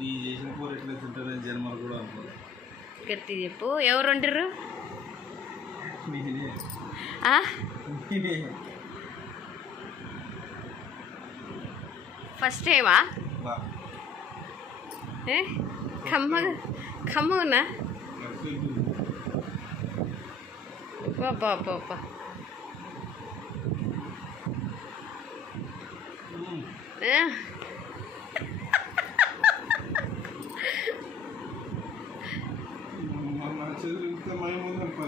నీ చేసిన కూర ఎట్లా తింటారని జన్మలు కూడా అనుకోలేదు. గట్టి చెప్పు. ఎవరు వండిర్రు? ఫస్ట్ టైమా కమ్మ కమ్మగునా బాబా బాబా ఏ?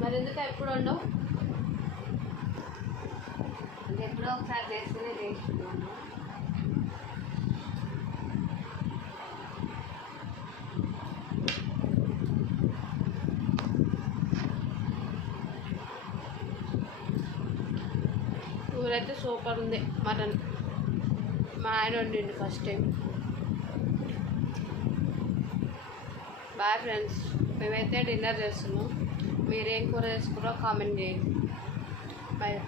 మరి ఎందుకు ఎప్పుడు ఉండవు అంటే ఎప్పుడో ఒకసారి చేస్తేనే చేస్తున్నాను ఊరైతే సూపర్ ఉంది మటన్. మా ఆయన వండిండు ఫస్ట్ టైం. బాయ్ ఫ్రెండ్స్ మేమైతే డిన్నర్ చేస్తున్నాం. మీరేం కూర చేసుకున్నారో కామెంట్ చేయండి. బాయ్